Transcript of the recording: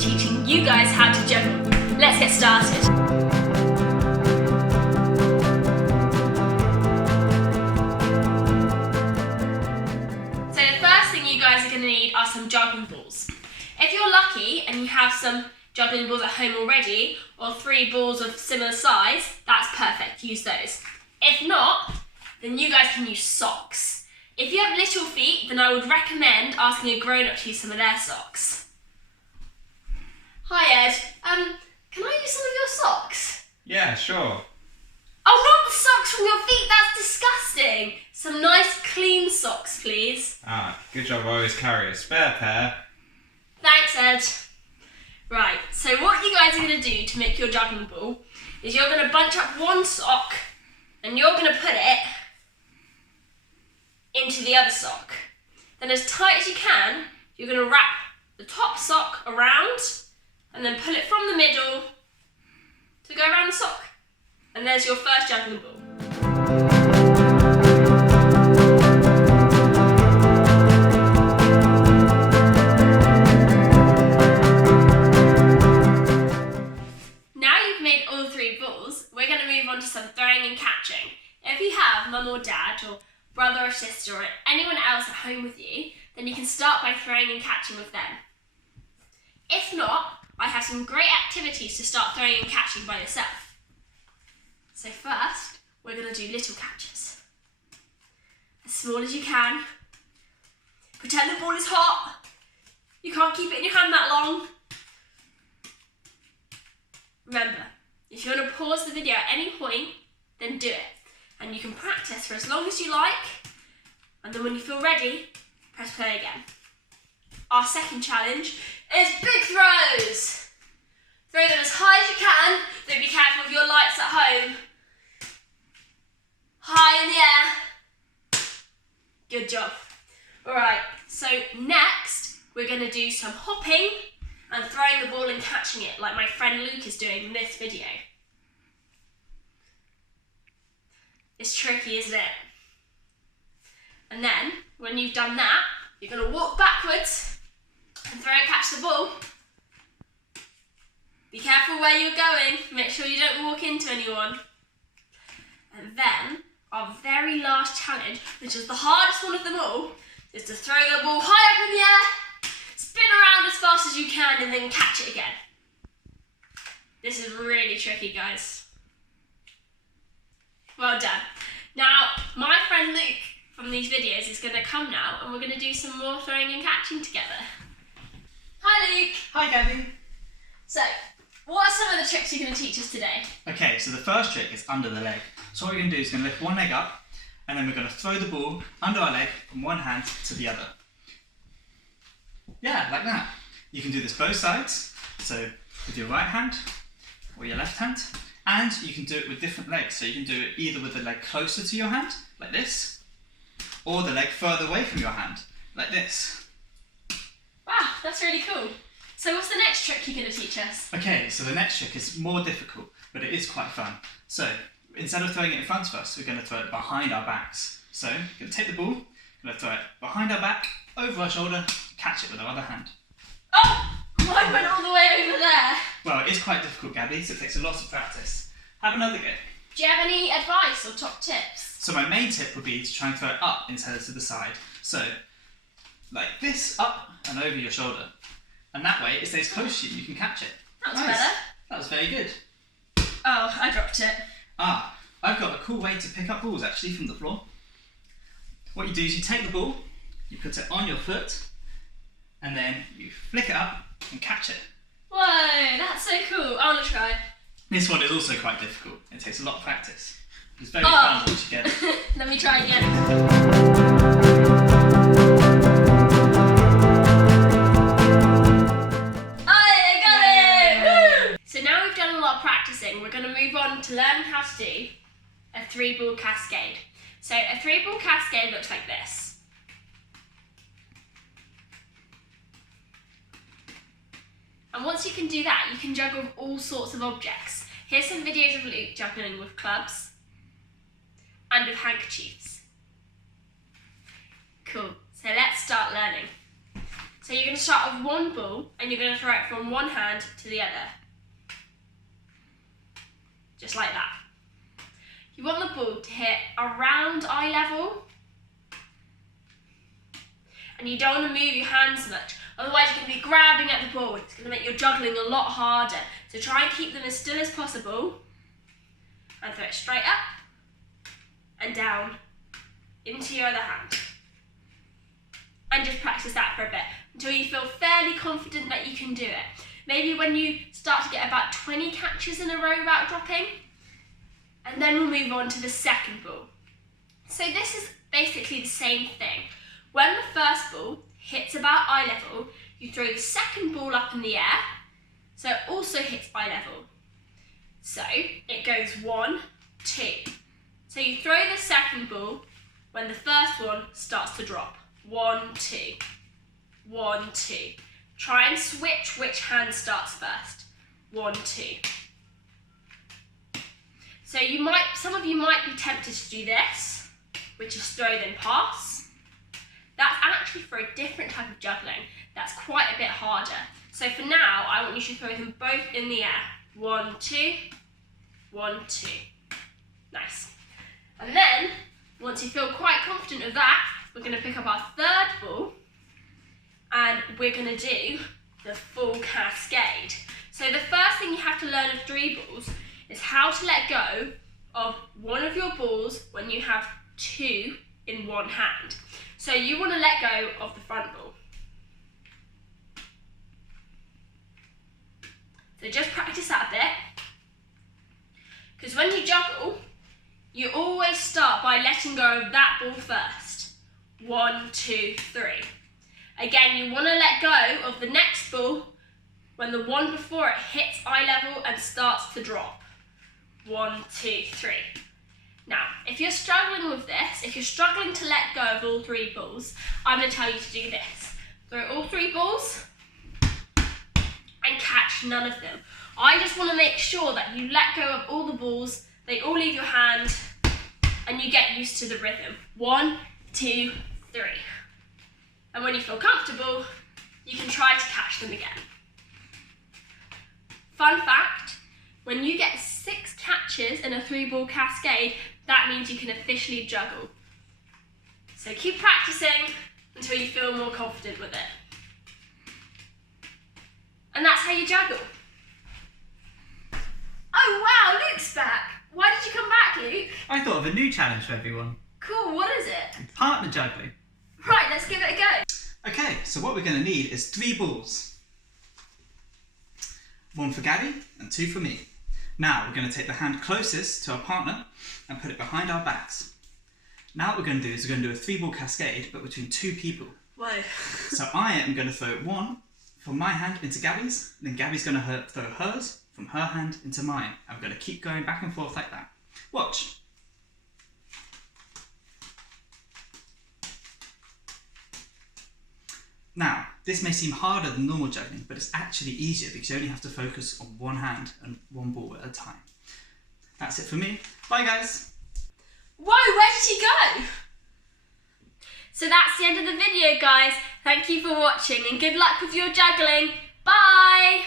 teaching you guys how to juggle. Let's get started. So the first thing you guys are going to need are some juggling balls. If you're lucky and you have some juggling balls at home already, or 3 balls of similar size, that's perfect, use those. If not, then you guys can use socks. If you have little feet, then I would recommend asking a grown-up to use some of their socks. Hi Ed, can I use some of your socks? Yeah, sure. Oh, not the socks from your feet, that's disgusting. Some nice clean socks, please. Ah, good job, I always carry a spare pair. Thanks Ed. Right, so what you guys are going to do to make your juggling ball is you're going to bunch up one sock and you're going to put it into the other sock. Then as tight as you can, you're going to wrap the top sock around and then pull it from the middle to go around the sock. And there's your first juggling ball. Now you've made all 3 balls, we're going to move on to some throwing and catching. If you have mum or dad or brother or sister or anyone else at home with you, then you can start by throwing and catching with them. If not, I have some great activities to start throwing and catching by yourself. So first, we're going to do little catches. As small as you can. Pretend the ball is hot. You can't keep it in your hand that long. Remember, if you want to pause the video at any point, then do it. And you can practice for as long as you like, and then when you feel ready, press play again. Our second challenge is big throws. Throw them as high as you can, but be careful of your lights at home. High in the air. Good job. Alright, so next we're going to do some hopping and throwing the ball and catching it like my friend Luke is doing in this video. It's tricky, isn't it? And then, when you've done that, you're going to walk backwards and throw and catch the ball. Be careful where you're going, make sure you don't walk into anyone. And then, our very last challenge, which is the hardest one of them all, is to throw the ball high up in the air, spin around as fast as you can, and then catch it again. This is really tricky, guys. Well done. Now, my friend Luke from these videos is going to come now and we're going to do some more throwing and catching together. Hi Luke. Hi Gabby. So, what are some of the tricks you're going to teach us today? Okay, so the first trick is under the leg. So what we're going to do is going to lift one leg up and then we're going to throw the ball under our leg from one hand to the other. Yeah, like that. You can do this both sides, so with your right hand or your left hand. And you can do it with different legs, so you can do it either with the leg closer to your hand, like this, or the leg further away from your hand, like this. Wow, that's really cool. So what's the next trick you're going to teach us? Okay, so the next trick is more difficult, but it is quite fun. So instead of throwing it in front of us, we're going to throw it behind our backs. So we're going to take the ball, we're going to throw it behind our back, over our shoulder, catch it with our other hand. Oh! Mine went all the way over there. Well, it is quite difficult, Gabby, so it takes a lot of practice. Have another go. Do you have any advice or top tips? So my main tip would be to try and throw it up instead of to the side. So, like this, up and over your shoulder. And that way, it stays close to you, you can catch it. That's Nice. better. That was very good. Oh, I dropped it. Ah, I've got a cool way to pick up balls actually from the floor. What you do is you take the ball, you put it on your foot, and then you flick it up and catch it. Whoa, that's so cool. I want to try. This one is also quite difficult. It takes a lot of practice. It's very fun once you get it. Let me try again. I got it! Woo! So now we've done a lot of practicing, we're going to move on to learn how to do a 3-ball cascade. So a 3-ball cascade looks like this. And once you can do that, you can juggle with all sorts of objects. Here's some videos of Luke juggling with clubs and with handkerchiefs. Cool, so let's start learning. So you're going to to start with one ball and you're going to throw it from one hand to the other. Just like that. You want the ball to hit around eye level. And you don't want to move your hands much, otherwise you're going to be grabbing at the ball. It's going to make your juggling a lot harder. So try and keep them as still as possible and throw it straight up and down into your other hand. And just practice that for a bit until you feel fairly confident that you can do it. Maybe when you start to get about 20 catches in a row without dropping, and then we'll move on to the second ball. So this is basically the same thing. When the first ball hits about eye level, you throw the second ball up in the air, so it also hits eye level. So it goes 1, 2. So you throw the second ball when the first one starts to drop. 1, 2, 1, 2. Try and switch which hand starts first. 1, 2. So some of you might be tempted to do this, which is throw then pass. That's actually for a different type of juggling. That's quite a bit harder. So for now, I want you to throw them both in the air. 1, 2, 1, 2. Nice. And then, once you feel quite confident of that, we're going to pick up our third ball and we're going to do the full cascade. So the first thing you have to learn of 3 balls is how to let go of one of your balls when you have 2 in one hand. So you want to let go of the front ball. So just practice that a bit. Because when you juggle, you always start by letting go of that ball first. 1, 2, 3. Again, you want to let go of the next ball when the one before it hits eye level and starts to drop. 1, 2, 3. Now, if you're struggling with this, if you're struggling to let go of all 3 balls, I'm going to tell you to do this. Throw all 3 balls and catch none of them. I just want to make sure that you let go of all the balls, they all leave your hand, and you get used to the rhythm. 1, 2, 3. And when you feel comfortable, you can try to catch them again. Fun fact, when you get 6 catches in a 3-ball cascade, that means you can officially juggle. So keep practicing until you feel more confident with it. And that's how you juggle. Oh wow, Luke's back. Why did you come back, Luke? I thought of a new challenge for everyone. Cool, what is it? Partner juggling. Right, let's give it a go. Okay, so what we're going to need is 3 balls. 1 for Gabby and 2 for me. Now we're going to take the hand closest to our partner and put it behind our backs. Now what we're going to do is we're going to do a 3-ball cascade, but between 2 people. Whoa. So I am going to throw 1 from my hand into Gabby's, and then Gabby's going to throw hers from her hand into mine. And we're going to keep going back and forth like that. Watch. Now, this may seem harder than normal juggling, but it's actually easier because you only have to focus on one hand and one ball at a time. That's it for me. Bye, guys. Whoa, where did she go? So that's the end of the video, guys. Thank you for watching and good luck with your juggling. Bye.